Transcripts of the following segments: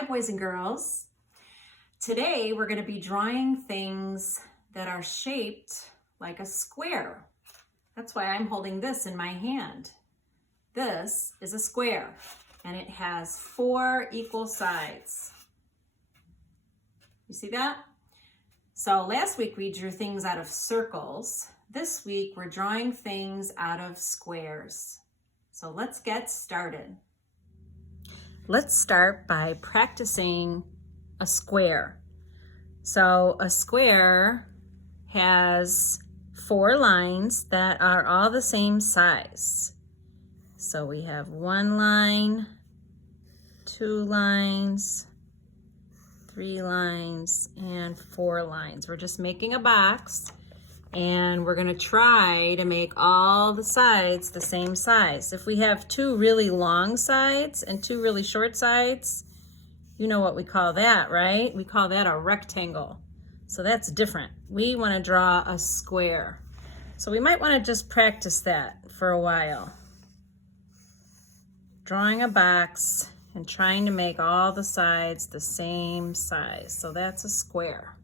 Hi, boys and girls. Today, we're going to be drawing things that are shaped like a square. That's why I'm holding this in my hand. This is a square, and it has 4 equal sides. You see that? So last week, we drew things out of circles. This week, we're drawing things out of squares. So let's get started. Let's start by practicing a square. So a square has 4 lines that are all the same size. So we have 1 line, 2 lines, 3 lines, and 4 lines. We're just making a box, and we're gonna try to make all the sides the same size. If we have 2 really long sides and 2 really short sides, you know what we call that, right? We call that a rectangle. So that's different. We wanna draw a square. So we might wanna just practice that for a while. Drawing a box and trying to make all the sides the same size. So that's a square.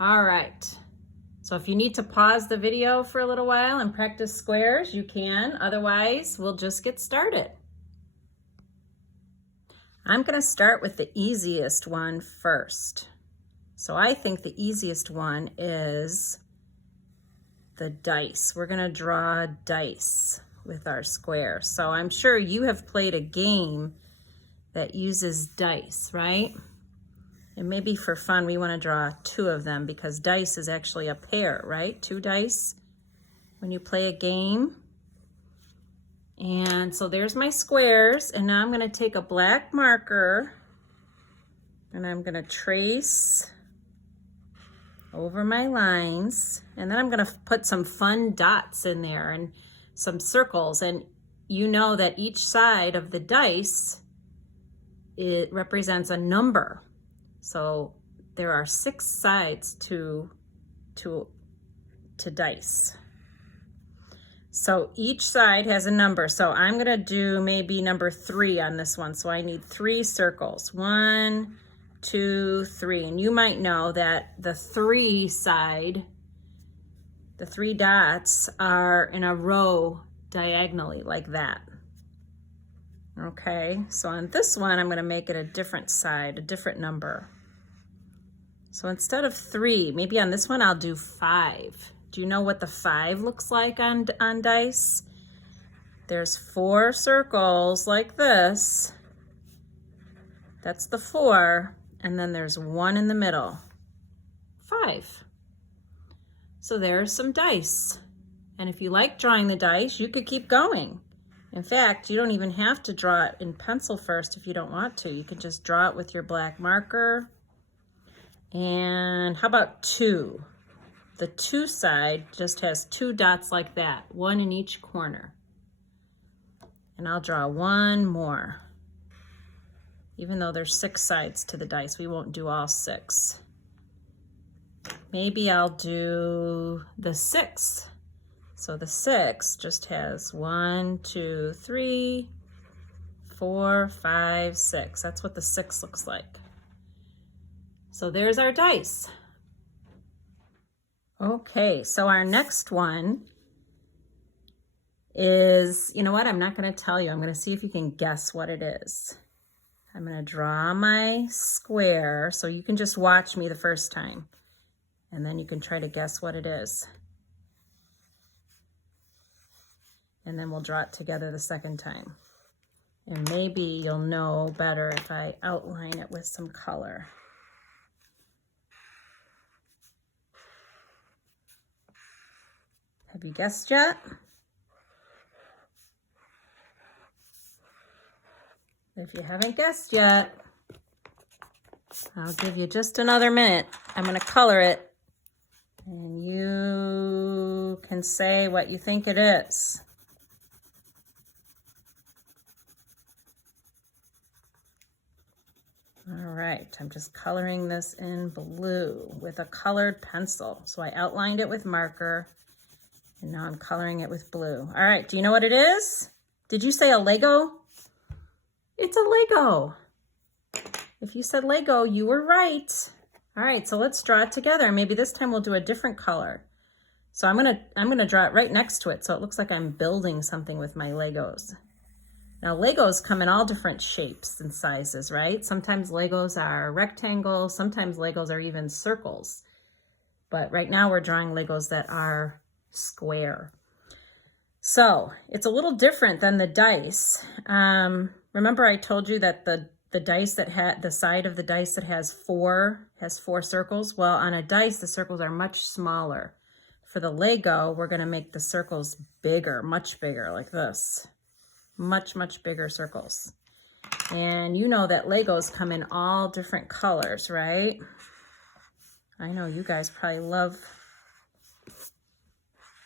All right. So if you need to pause the video for a little while and practice squares, you can. Otherwise, we'll just get started. I'm going to start with the easiest one first. So I think the easiest one is the dice. We're going to draw dice with our square. So I'm sure you have played a game that uses dice, right? And maybe for fun, we want to draw 2 of them because dice is actually a pair, right? 2 dice when you play a game. And so there's my squares. And now I'm going to take a black marker and I'm going to trace over my lines. And then I'm going to put some fun dots in there and some circles. And you know that each side of the dice, it represents a number. So there are 6 sides to dice. So each side has a number. So I'm gonna do maybe number 3 on this one. So I need 3 circles. 1, 2, 3. And you might know that the 3 side, the 3 dots are in a row diagonally like that. Okay, so on this one, I'm gonna make it a different side, a different number. So instead of 3, maybe on this one, I'll do 5. Do you know what the 5 looks like on dice? There's 4 circles like this. That's the 4, and then there's 1 in the middle. 5. So there's some dice. And if you like drawing the dice, you could keep going. In fact, you don't even have to draw it in pencil first if you don't want to. You can just draw it with your black marker. And how about 2? The 2 side just has 2 dots like that, 1 in each corner. And I'll draw 1 more. Even though there's 6 sides to the dice, we won't do all 6. Maybe I'll do the 6. So the 6 just has 1, 2, 3, 4, 5, 6. That's what the 6 looks like. So there's our dice. Okay, so our next one is, you know what? I'm not going to tell you. I'm going to see if you can guess what it is. I'm going to draw my square, so you can just watch me the first time, and then you can try to guess what it is. And then we'll draw it together the second time. And maybe you'll know better if I outline it with some color. Have you guessed yet? If you haven't guessed yet, I'll give you just another minute. I'm going to color it, and you can say what you think it is. All right, I'm just coloring this in blue with a colored pencil. So I outlined it with marker, and now I'm coloring it with blue. All right, do you know what it is? Did you say a Lego? It's a Lego. If you said Lego, you were right. All right, so let's draw it together. Maybe this time we'll do a different color. So I'm gonna draw it right next to it so it looks like I'm building something with my Legos. Now Legos come in all different shapes and sizes, right? Sometimes Legos are rectangles, sometimes Legos are even circles. But right now we're drawing Legos that are square. So it's a little different than the dice. Remember I told you that the dice that had the side of the dice that has four circles? Well, on a dice, the circles are much smaller. For the Lego, we're gonna make the circles bigger, much bigger, like this. Much, much bigger circles. And you know that Legos come in all different colors, right? I know you guys probably love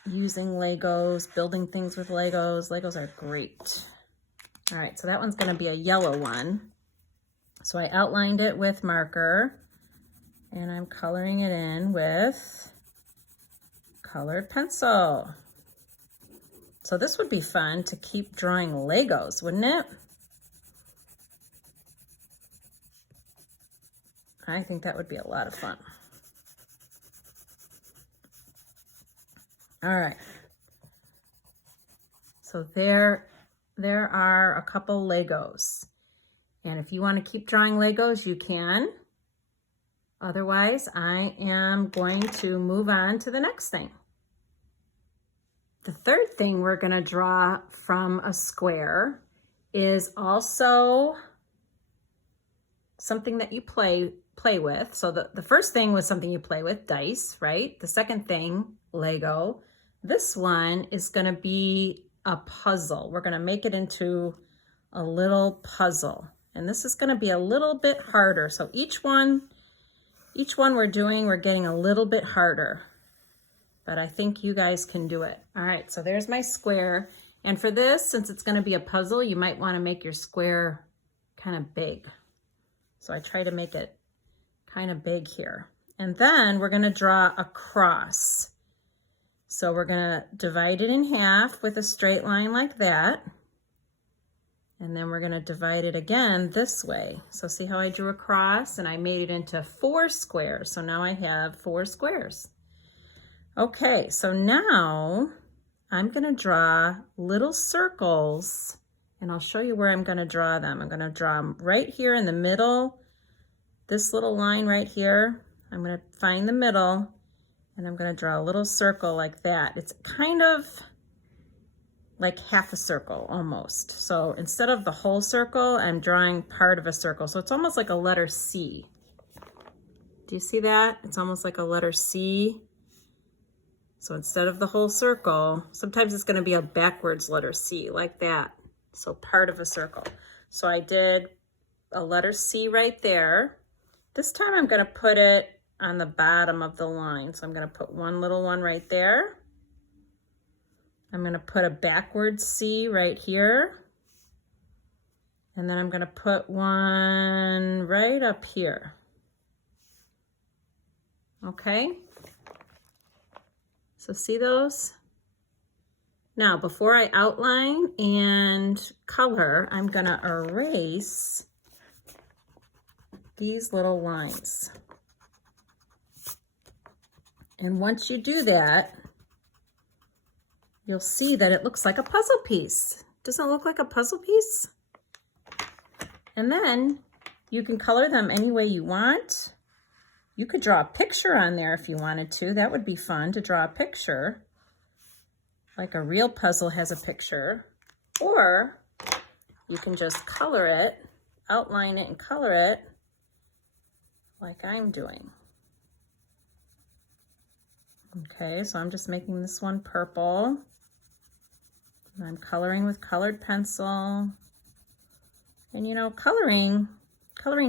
using Legos, building things with Legos. Legos are great. All right, so that one's gonna be a yellow one. So I outlined it with marker and I'm coloring it in with colored pencil. So this would be fun to keep drawing Legos, wouldn't it? I think that would be a lot of fun. All right. So there are a couple Legos. And if you want to keep drawing Legos, you can. Otherwise, I am going to move on to the next thing. The third thing we're going to draw from a square is also something that you play with. So the first thing was something you play with, dice, right? The second thing, Lego. This one is going to be a puzzle. We're going to make it into a little puzzle. And this is going to be a little bit harder. So each one we're getting a little bit harder. But I think you guys can do it. All right, so there's my square. And for this, since it's going to be a puzzle, you might want to make your square kind of big. So I try to make it kind of big here. And then we're going to draw a cross. So we're going to divide it in half with a straight line like that. And then we're going to divide it again this way. So see how I drew a cross and I made it into 4 squares. So now I have 4 squares. Okay, so now I'm going to draw little circles and I'll show you where I'm going to draw them. I'm going to draw them right here in the middle, this little line right here. I'm going to find the middle and I'm going to draw a little circle like that. It's kind of like half a circle almost. So instead of the whole circle, I'm drawing part of a circle. So it's almost like a letter C. Do you see that? It's almost like a letter C. So instead of the whole circle, sometimes it's going to be a backwards letter C like that. So part of a circle. So I did a letter C right there. This time I'm going to put it on the bottom of the line. So I'm going to put one little one right there. I'm going to put a backwards C right here. And then I'm going to put one right up here. Okay? So see those? Now, before I outline and color, I'm going to erase these little lines. And once you do that, you'll see that it looks like a puzzle piece. Doesn't it look like a puzzle piece? And then you can color them any way you want. You could draw a picture on there if you wanted to. That would be fun to draw a picture. Like a real puzzle has a picture. Or you can just color it, outline it and color it like I'm doing. Okay, so I'm just making this one purple. And I'm coloring with colored pencil. And you know, coloring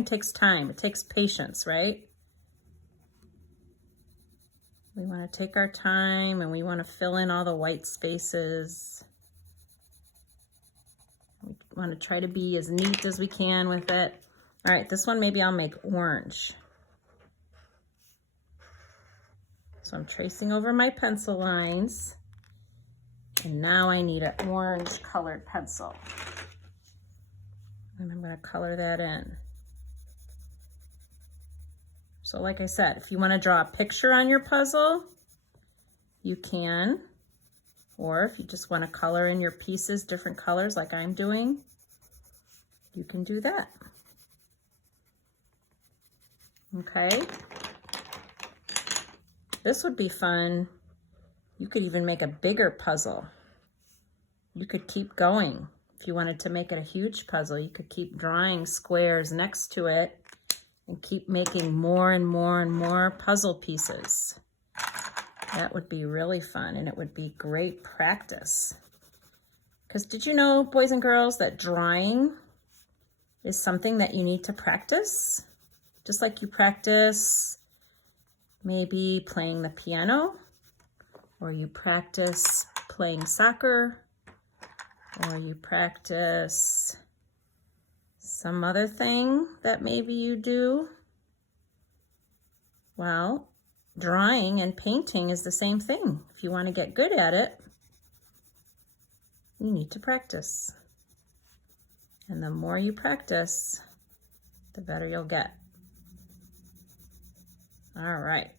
takes time. It takes patience, right? We want to take our time and we want to fill in all the white spaces. We want to try to be as neat as we can with it. All right, this one maybe I'll make orange. So I'm tracing over my pencil lines. And now I need an orange colored pencil. And I'm going to color that in. So like I said, if you want to draw a picture on your puzzle, you can. Or if you just want to color in your pieces different colors like I'm doing, you can do that. Okay. This would be fun. You could even make a bigger puzzle. You could keep going. If you wanted to make it a huge puzzle, you could keep drawing squares next to it and keep making more and more and more puzzle pieces. That would be really fun, and it would be great practice. Because did you know, boys and girls, that drawing is something that you need to practice? Just like you practice maybe playing the piano, or you practice playing soccer, or you practice some other thing that maybe you do. Well, drawing and painting is the same thing. If you want to get good at it, you need to practice. And the more you practice, the better you'll get. All right.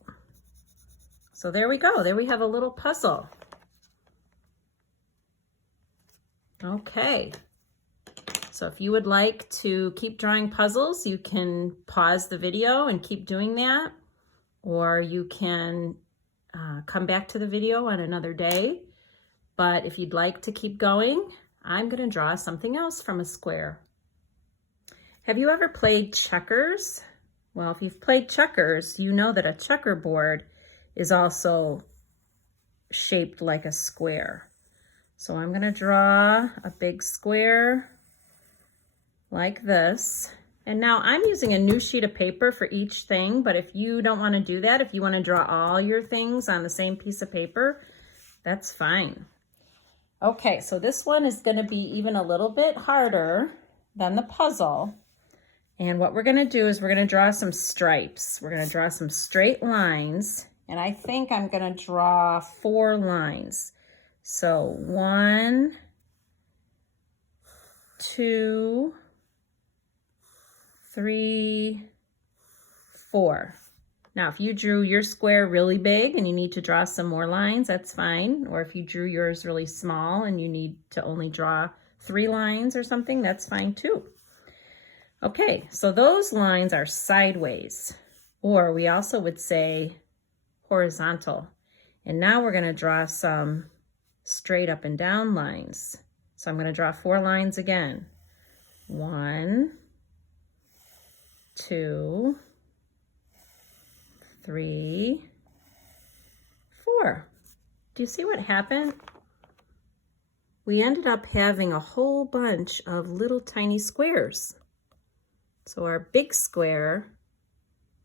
So there we go. There we have a little puzzle. Okay. So if you would like to keep drawing puzzles, you can pause the video and keep doing that. Or you can come back to the video on another day. But if you'd like to keep going, I'm going to draw something else from a square. Have you ever played checkers? Well, if you've played checkers, you know that a checkerboard is also shaped like a square. So I'm going to draw a big square like this. And now I'm using a new sheet of paper for each thing, but if you don't want to do that, if you want to draw all your things on the same piece of paper, that's fine. Okay, so this one is going to be even a little bit harder than the puzzle. And what we're going to do is we're going to draw some stripes. We're going to draw some straight lines, and I think I'm going to draw 4 lines. So 1, 2, 3, 4. Now, if you drew your square really big and you need to draw some more lines, that's fine. Or if you drew yours really small and you need to only draw 3 lines or something, that's fine too. Okay, so those lines are sideways, or we also would say horizontal. And now we're going to draw some straight up and down lines. So I'm going to draw 4 lines again. 1, 2, 3, 4. Do you see what happened? We ended up having a whole bunch of little tiny squares. So our big square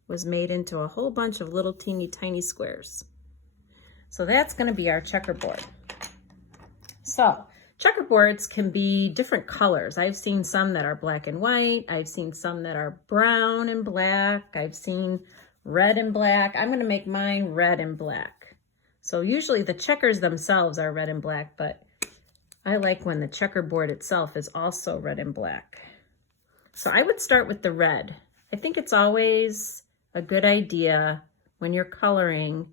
was made into a whole bunch of little teeny tiny squares. So that's going to be our checkerboard. So checkerboards can be different colors. I've seen some that are black and white. I've seen some that are brown and black. I've seen red and black. I'm going to make mine red and black. So usually the checkers themselves are red and black, but I like when the checkerboard itself is also red and black. So I would start with the red. I think it's always a good idea when you're coloring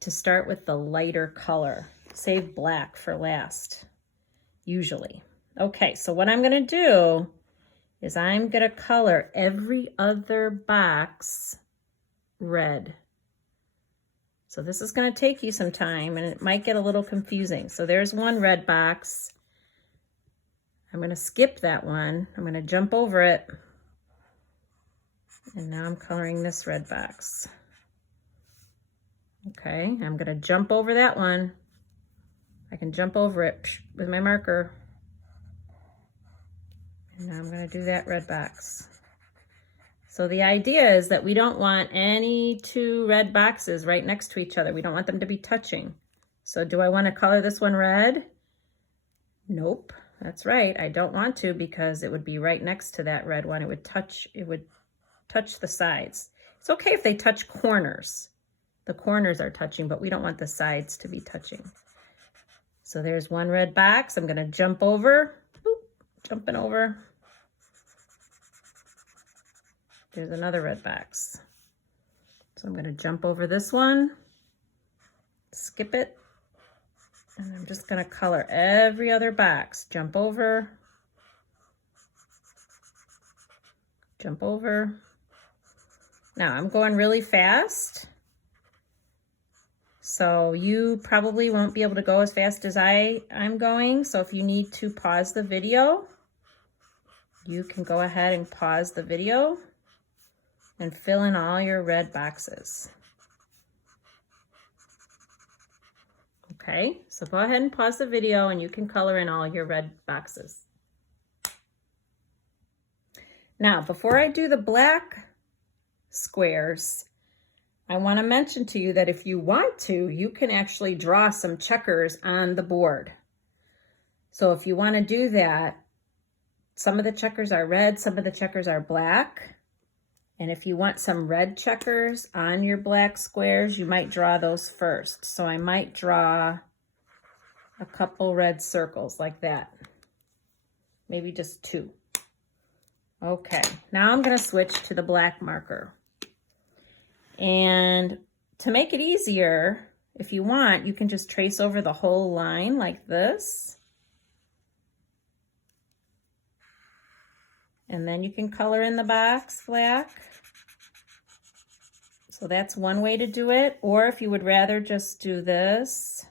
to start with the lighter color. Save black for last, usually. Okay, so what I'm going to do is I'm going to color every other box red. So this is going to take you some time and it might get a little confusing. So there's one red box. I'm going to skip that one. I'm going to jump over it. And now I'm coloring this red box. Okay, I'm going to jump over that one. I can jump over it with my marker. And now I'm going to do that red box. So the idea is that we don't want any 2 red boxes right next to each other. We don't want them to be touching. So do I want to color this one red? Nope. That's right. I don't want to, because it would be right next to that red one. It would touch the sides. It's okay if they touch corners. The corners are touching, but we don't want the sides to be touching. So there's one red box. I'm going to jump over. Boop, jumping over. There's another red box. So I'm going to jump over this one, skip it, and I'm just going to color every other box. Jump over, jump over. Now I'm going really fast, so you probably won't be able to go as fast as I'm going. So if you need to pause the video, you can go ahead and pause the video and fill in all your red boxes. Okay, so go ahead and pause the video and you can color in all your red boxes. Now, before I do the black squares, I want to mention to you that if you want to, you can actually draw some checkers on the board. So if you want to do that, some of the checkers are red, some of the checkers are black. And if you want some red checkers on your black squares, you might draw those first. So I might draw a couple red circles like that. Maybe just 2. Okay, now I'm going to switch to the black marker. And to make it easier, if you want, you can just trace over the whole line like this. And then you can color in the box black. So that's one way to do it. Or if you would rather just do this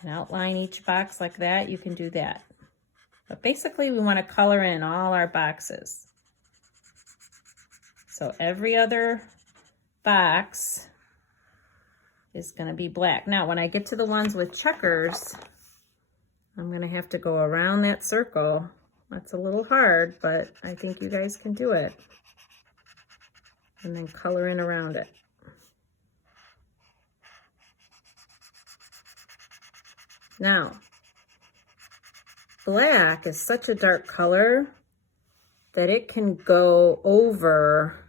and outline each box like that, you can do that. But basically we want to color in all our boxes. So every other box is going to be black. Now when I get to the ones with checkers, I'm going to have to go around that circle. That's a little hard, but I think you guys can do it. And then color in around it. Now, black is such a dark color that it can go over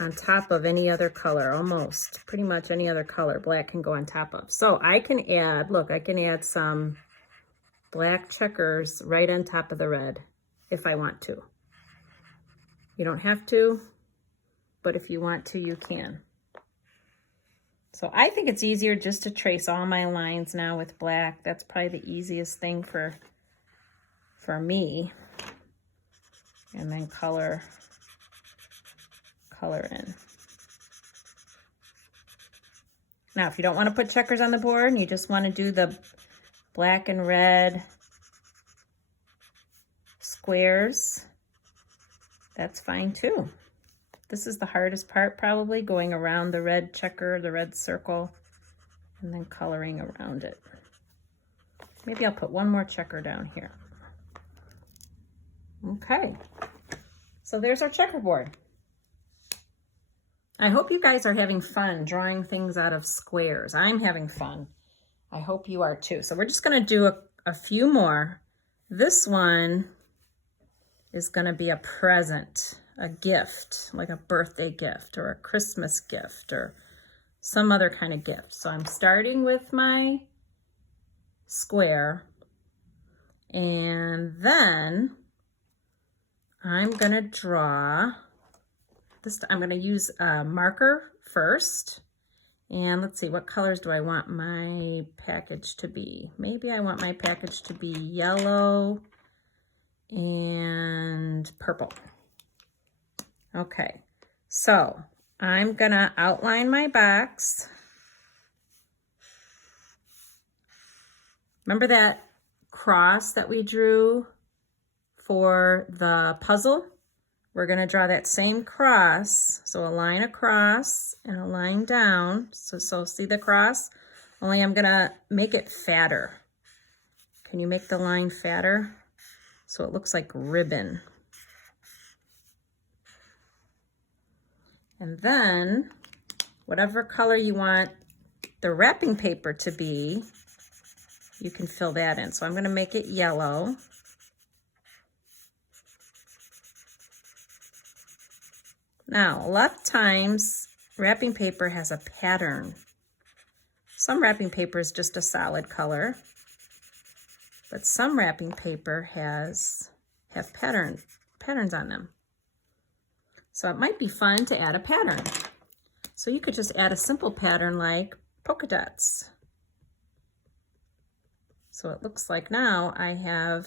on top of any other color, almost. Pretty much any other color black can go on top of. So I can add, look, I can add some black checkers right on top of the red if I want to. You don't have to, but if you want to, you can. So I think it's easier just to trace all my lines now with black. That's probably the easiest thing for me. And then color in. Now, if you don't want to put checkers on the board and you just want to do the black and red squares, that's fine too. This is the hardest part probably, going around the red checker, the red circle, and then coloring around it. Maybe I'll put one more checker down here. Okay, so there's our checkerboard. I hope you guys are having fun drawing things out of squares. I'm having fun. I hope you are too. So we're just going to do a few more. This one is going to be a present, a gift, like a birthday gift or a Christmas gift or some other kind of gift. So I'm starting with my square, and then I'm going to draw this. I'm going to use a marker first. And let's see, what colors do I want my package to be? Maybe I want my package to be yellow and purple. Okay, so I'm gonna outline my box. Remember that cross that we drew for the puzzle? We're gonna draw that same cross. So a line across and a line down. So see the cross? Only I'm gonna make it fatter. Can you make the line fatter? So it looks like ribbon. And then whatever color you want the wrapping paper to be, you can fill that in. So I'm gonna make it yellow. Now, a lot of times wrapping paper has a pattern. Some wrapping paper is just a solid color, but some wrapping paper have patterns on them. So it might be fun to add a pattern. So you could just add a simple pattern like polka dots. So it looks like now I have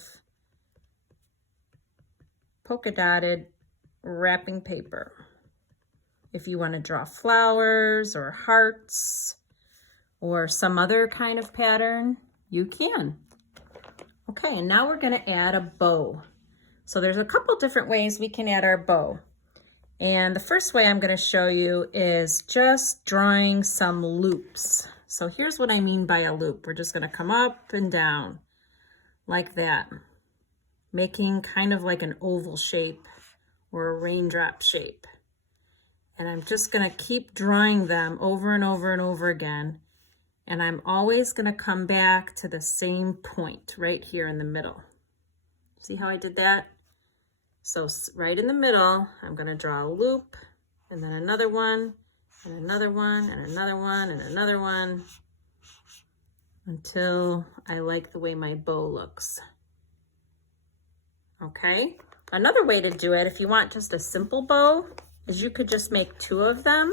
polka dotted wrapping paper. If you want to draw flowers or hearts or some other kind of pattern, you can. Okay, and now we're going to add a bow. So there's a couple different ways we can add our bow. And the first way I'm going to show you is just drawing some loops. So here's what I mean by a loop. We're just going to come up and down like that, making kind of like an oval shape or a raindrop shape. And I'm just going to keep drawing them over and over and over again. And I'm always going to come back to the same point right here in the middle. See how I did that? So right in the middle, I'm going to draw a loop, and then another one, and another one, and another one, and another one, until I like the way my bow looks. Okay? Another way to do it, if you want just a simple bow, is you could just make two of them,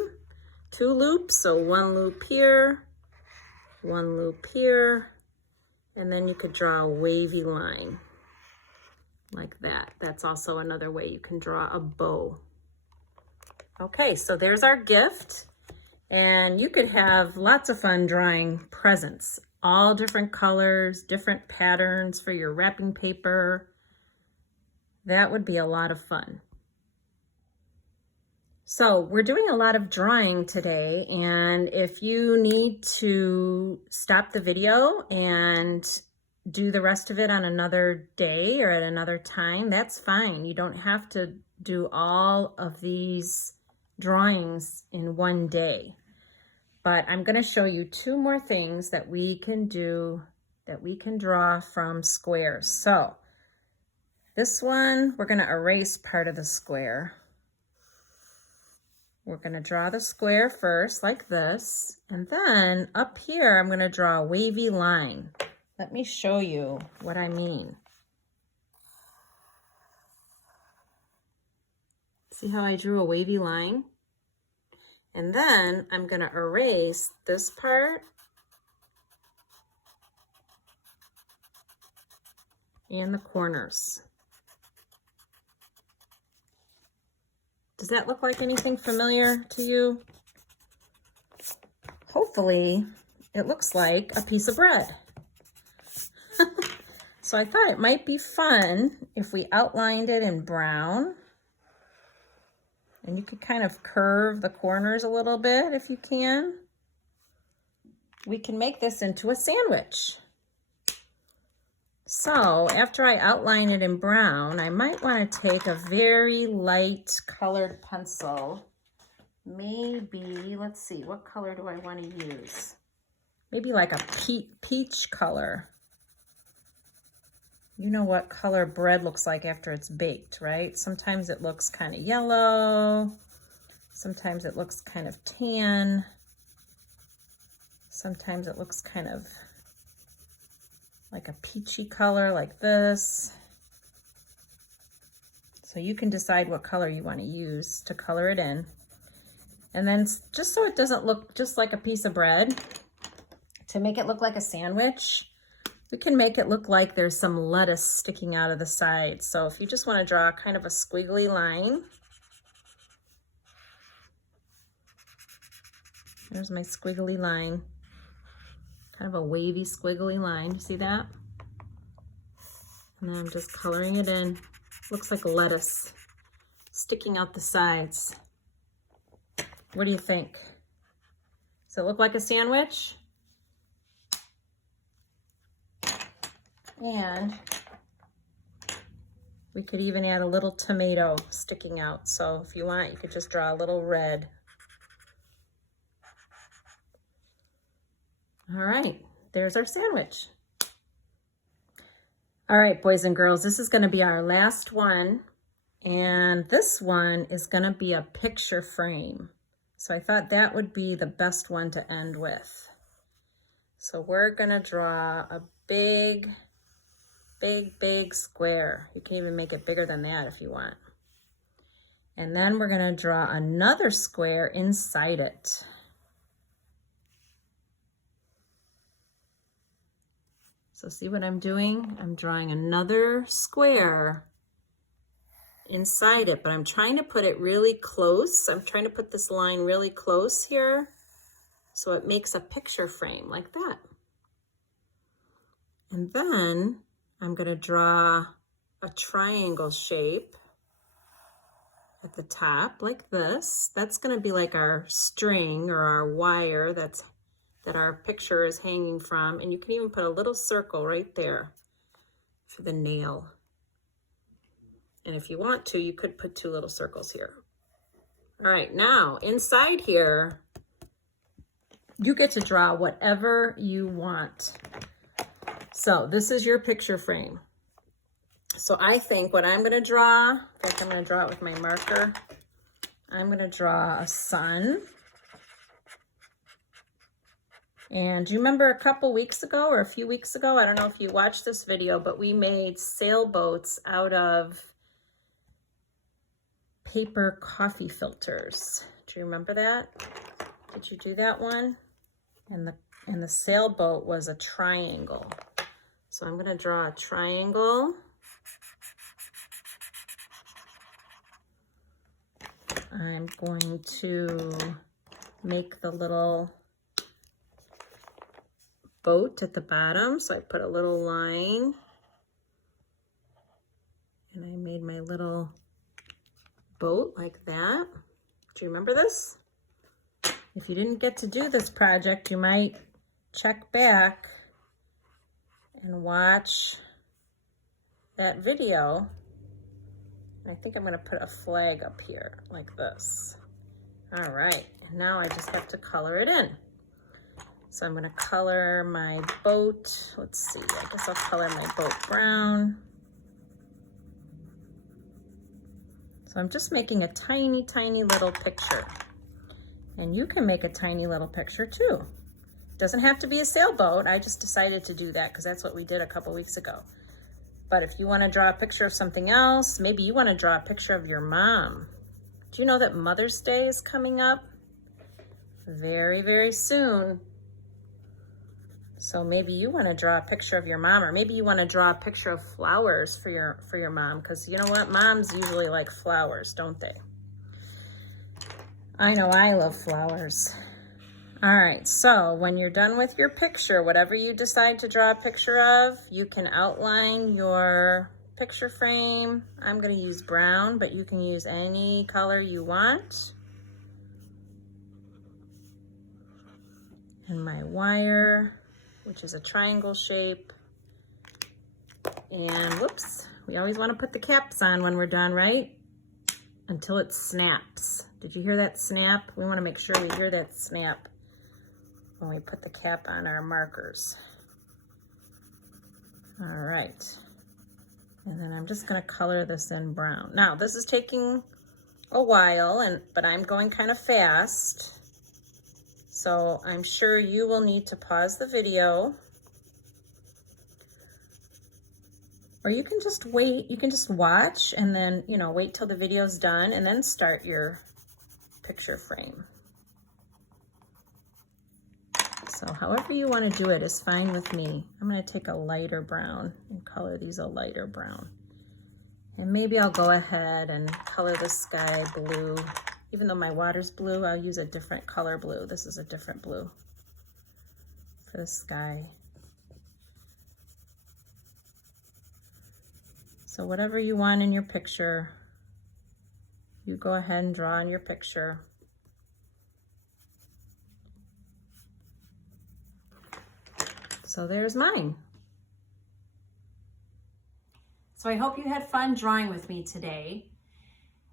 two loops. So one loop here, one loop here, and then you could draw a wavy line like that. That's also another way you can draw a bow. Okay, so there's our gift. And you could have lots of fun drawing presents, all different colors, different patterns for your wrapping paper. That would be a lot of fun. So we're doing a lot of drawing today, and if you need to stop the video and do the rest of it on another day or at another time, that's fine. You don't have to do all of these drawings in one day. But I'm going to show you two more things that we can do, that we can draw from squares. So this one, we're going to erase part of the square. We're going to draw the square first like this, and then up here I'm going to draw a wavy line. Let me show you what I mean. See how I drew a wavy line? And then I'm going to erase this part and the corners. Does that look like anything familiar to you? Hopefully, it looks like a piece of bread. So I thought it might be fun if we outlined it in brown. And you could kind of curve the corners a little bit if you can. We can make this into a sandwich. So after I outline it in brown, I might want to take a very light colored pencil. Maybe, let's see, what color do I want to use? Maybe like a peach color. You know what color bread looks like after it's baked, right? Sometimes it looks kind of yellow. Sometimes it looks kind of tan. Sometimes it looks kind of like a peachy color like this. So you can decide what color you want to use to color it in. And then just so it doesn't look just like a piece of bread, to make it look like a sandwich, we can make it look like there's some lettuce sticking out of the side. So if you just want to draw kind of a squiggly line, there's my squiggly line. Kind of a wavy squiggly line, you see that? And then I'm just coloring it in. Looks like lettuce sticking out the sides. What do you think? Does it look like a sandwich? And we could even add a little tomato sticking out. So if you want, you could just draw a little red. All right, there's our sandwich. All right, boys and girls, this is going to be our last one. And this one is going to be a picture frame. So I thought that would be the best one to end with. So we're going to draw a big square. You can even make it bigger than that if you want. And then we're gonna draw another square inside it. So see what I'm doing? I'm drawing another square inside it, but I'm trying to put it really close. I'm trying to put this line really close here so it makes a picture frame like that. And then I'm going to draw a triangle shape at the top like this. That's going to be like our string or our wire that our picture is hanging from. And you can even put a little circle right there for the nail. And if you want to, you could put 2 little circles here. All right, now inside here, you get to draw whatever you want. So this is your picture frame. So I think what I'm gonna draw, in fact, I'm gonna draw it with my marker. I'm gonna draw a sun. And do you remember a couple weeks ago or a few weeks ago, I don't know if you watched this video, but we made sailboats out of paper coffee filters. Do you remember that? Did you do that one? And the sailboat was a triangle. So I'm going to draw a triangle. I'm going to make the little boat at the bottom. So I put a little line and I made my little boat like that. Do you remember this? If you didn't get to do this project, you might check back and watch that video. I think I'm going to put a flag up here like this. All right, and now I just have to color it in. So I'm going to color my boat. Let's see, I guess I'll color my boat brown. So I'm just making a tiny, tiny little picture. And you can make a tiny little picture too. It doesn't have to be a sailboat. I just decided to do that because that's what we did a couple weeks ago. But if you want to draw a picture of something else, maybe you want to draw a picture of your mom. Do you know that Mother's Day is coming up very, very soon? So maybe you want to draw a picture of your mom, or maybe you want to draw a picture of flowers for your mom, because you know what? Moms usually like flowers, don't they? I know I love flowers. All right, so when you're done with your picture, whatever you decide to draw a picture of, you can outline your picture frame. I'm going to use brown, but you can use any color you want. And my wire, which is a triangle shape. And whoops, we always want to put the caps on when we're done, right? Until it snaps. Did you hear that snap? We want to make sure we hear that snap when we put the cap on our markers. All right. And then I'm just going to color this in brown. Now, this is taking a while, but I'm going kind of fast. So I'm sure you will need to pause the video. Or you can just wait, you can just watch and then, wait till the video's done and then start your picture frame. So however you want to do it is fine with me. I'm going to take a lighter brown and color these a lighter brown. And maybe I'll go ahead and color the sky blue. Even though my water's blue, I'll use a different color blue. This is a different blue for the sky. So whatever you want in your picture, you go ahead and draw in your picture. So there's mine. So I hope you had fun drawing with me today.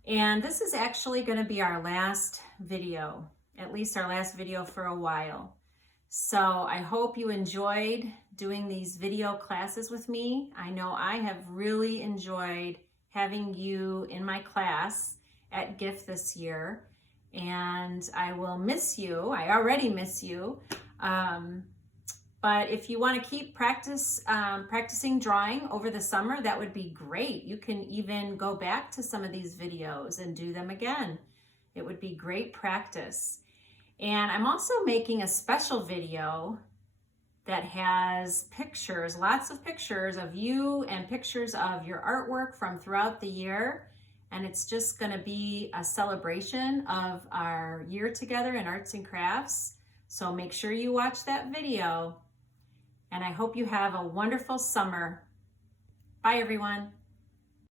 And this is actually going to be our last video, at least our last video for a while. So I hope you enjoyed doing these video classes with me. I know I have really enjoyed having you in my class at G.I.F.T this year, and I will miss you. I already miss you. But if you want to keep practicing drawing over the summer, that would be great. You can even go back to some of these videos and do them again. It would be great practice. And I'm also making a special video that has pictures, lots of pictures of you and pictures of your artwork from throughout the year. And it's just going to be a celebration of our year together in arts and crafts. So make sure you watch that video. And I hope you have a wonderful summer. Bye, everyone.